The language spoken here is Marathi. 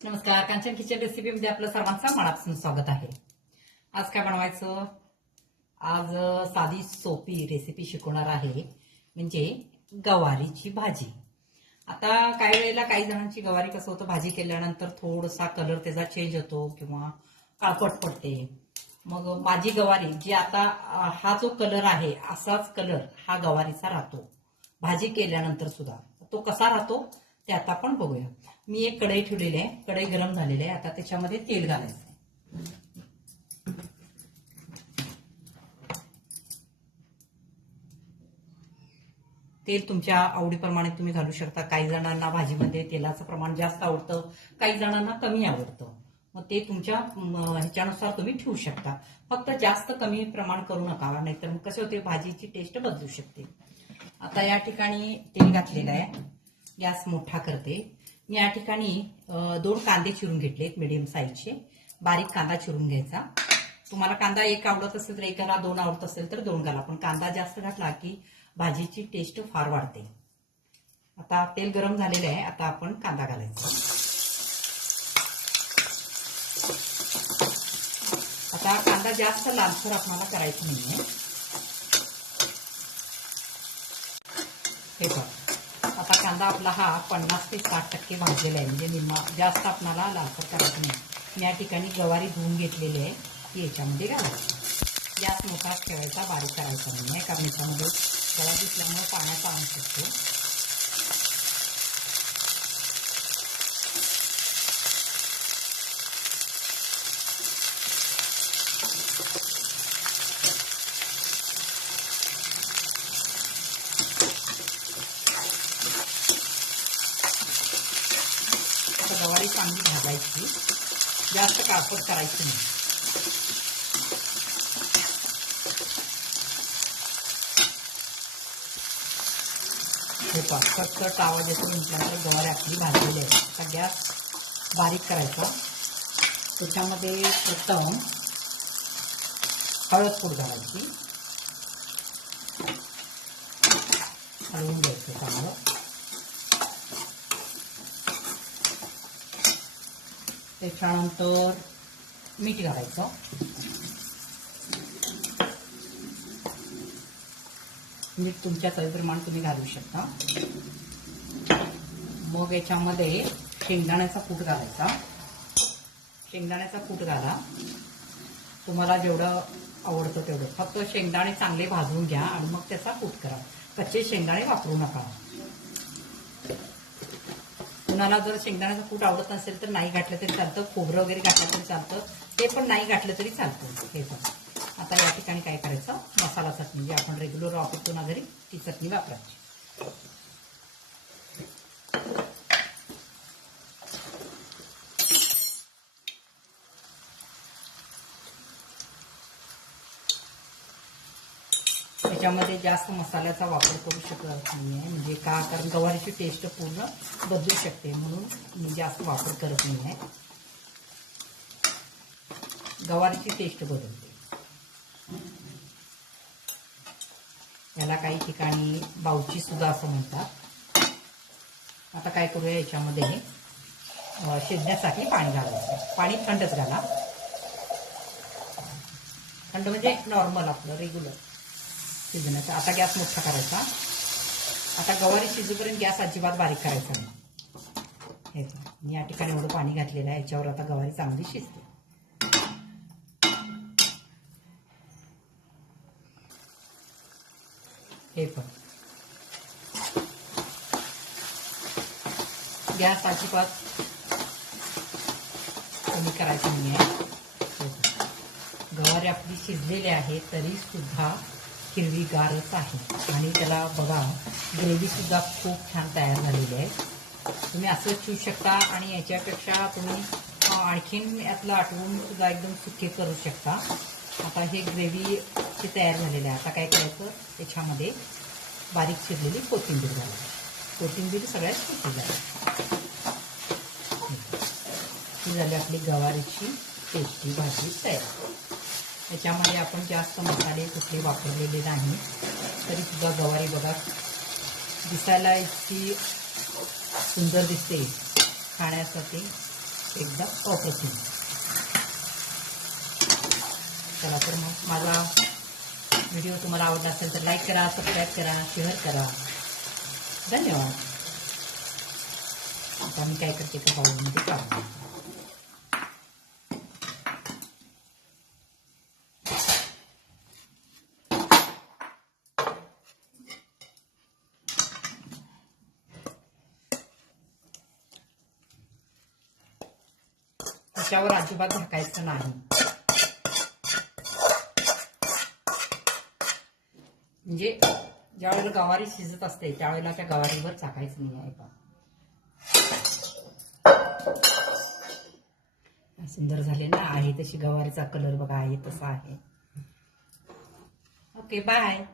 नमस्कार, कांचन किचन रेसिपीमध्ये आपलं सर्वांचं मनापासून स्वागत आहे. आज काय बनवायचं? आज साधी सोपी रेसिपी शिकवणार आहे, म्हणजे गवारीची भाजी. आता काही वेळेला काही जणांची गवारी कसं होतं, भाजी केल्यानंतर थोडासा कलर त्याचा चेंज होतो किंवा काळपट पडते. मग माझी गवारी जी आता हा जो कलर आहे असाच कलर हा गवारीचा राहतो भाजी केल्यानंतर सुद्धा. तो कसा राहतो ते आता आपण बघूया. मी एक कढई ठेवलेली आहे, कढई गरम झालेली आहे. आता त्याच्यामध्ये तेल घालायचं. तेल तुमच्या आवडीप्रमाणे तुम्ही घालू शकता. काही जणांना भाजीमध्ये तेलाचं प्रमाण जास्त आवडतं, काही जणांना कमी आवडतं. मग ते तुमच्या ह्याच्यानुसार तुम्ही ठेवू शकता. फक्त जास्त कमी प्रमाण करू नका, नाहीतर मग कसे होते भाजीची टेस्ट बदलू शकते. आता या ठिकाणी तेल घातलेलं आहे. गॅस मोठा करते. मी या ठिकाणी 2 कांदे चिरून घेतलेत, मीडियम साईजचे. बारीक कांदा चिरून घ्यायचा. तुम्हाला कांदा एक आवडत असेल तर एक घाला, 2 आवडत असेल तर 2 घाला, पण कांदा जास्त घातला की भाजीची टेस्ट फार वाढते. आता तेल गरम झालेलं आहे. आता आपण कांदा घालायचा. आता कांदा जास्त लालसर आपल्याला करायचं नाहीये. हे बघा, आता कांदा आपला हा 50 ते 60% भाजलेला आहे, म्हणजे निम्मा. जास्त आपल्याला लालसर करायचं नाही. मी या ठिकाणी गवारी धुवून घेतलेली आहे, ती याच्यामध्ये घालायची. गॅस मोठाच ठेवायचा, बारीक करायचा नाही आहे, कारण याच्यामध्ये गवारी दिसल्यामुळे पाण्याचा अंश असतो. गवारी चांगली भाजायची, जास्त काळपट करायची नाही. हे कट आवाज येतो म्हटल्यानंतर गवारी आपली भाजलेली आहे. आता गॅस बारीक करायचा. त्याच्यामध्ये प्रथम हळद पूड घालायची, हलवून घ्यायचं चांगलं. त्याच्यानंतर मीठ घालायचं. मीठ तुमच्या चवीप्रमाणे तुम्ही घालू शकता. मग याच्यामध्ये शेंगदाण्याचा कूट घालायचा. शेंगदाण्याचा कूट घाला, तुम्हाला जेवढं आवडतं तेवढं. फक्त शेंगदाणे चांगले भाजून घ्या आणि मग त्याचा कूट करा. कच्चे शेंगदाणे वापरू नका. कुणाला जर शेंगदाण्याचं कूट आवडत नसेल तर नाही घातलं तरी चालतं, खोबरं वगैरे घातलं तरी चालतं, ते पण नाही घातलं तरी चालतं. हे पण आता या ठिकाणी काय करायचं, मसाला चटणी जी आपण रेग्युलर वापरतो ना घरी, ती चटणी वापरायची. त्याच्यामध्ये जास्त मसाल्याचा वापर करू शकत नाही आहे, म्हणजे का, कारण गवारीची टेस्ट पूर्ण बदलू शकते, म्हणून मी जास्त वापर करत नाही आहे. गवारीची टेस्ट बदलते. याला काही ठिकाणी बावची सुद्धा असं म्हणतात. आता काय करूया, याच्यामध्ये शिजण्यासाठी पाणी घालायचं. पाणी थंडच घाला, थंड म्हणजे नॉर्मल आपलं रेग्युलर शिजण्याचं. आता गॅस मोठा करायचा. आता गवारी शिजेपर्यंत गॅस अजिबात बारीक करायचा नाही. हे मी या ठिकाणी एवढं पाणी घातलेलं आहे, याच्यावर आता गवारी चांगली शिजते. हे पण गॅस अजिबात कमी करायचं नाही आहे. गवारी आपली शिजलेली आहे तरी सुद्धा हिरवीगारच आहे, आणि त्याला बघा ग्रेव्ही सुद्धा खूप छान तयार झालेली आहे. तुम्ही असं ठेवू शकता, आणि याच्यापेक्षा तुम्ही आणखीन यातलं आटवून सुद्धा एकदम सुके करू शकता. आता हे ग्रेव्ही तयार झालेलं आहे. आता काय करायचं, त्याच्यामध्ये बारीक चिरलेली कोथिंबीर घालायची. कोथिंबीर सगळ्यात सुकी झाली. ही झाली आपली गवारीची टेस्टी भाजी तयार. त्याच्यामध्ये आपण जास्त मसाले कुठले वापरलेले नाही, तरी सुद्धा गवारी बघा दिसायला इतकी सुंदर दिसते, खाण्यासाठी एकदम अप्रतिम. चला तर मग माझा व्हिडिओ तुम्हाला आवडला असेल तर लाईक करा, सबस्क्राईब करा, शेअर करा. धन्यवाद. आता मी काय करते का बाउलमध्ये काढते. त्याच्यावर अजिबात झाकायचं नाही. म्हणजे ज्यावेळेला गवारी शिजत असते त्यावेळेला त्या गवारीवर झाकायचं नाही आहे. का सुंदर झाले ना. आहे तशी गवारीचा कलर बघा, आहे तसा आहे. Okay, bye.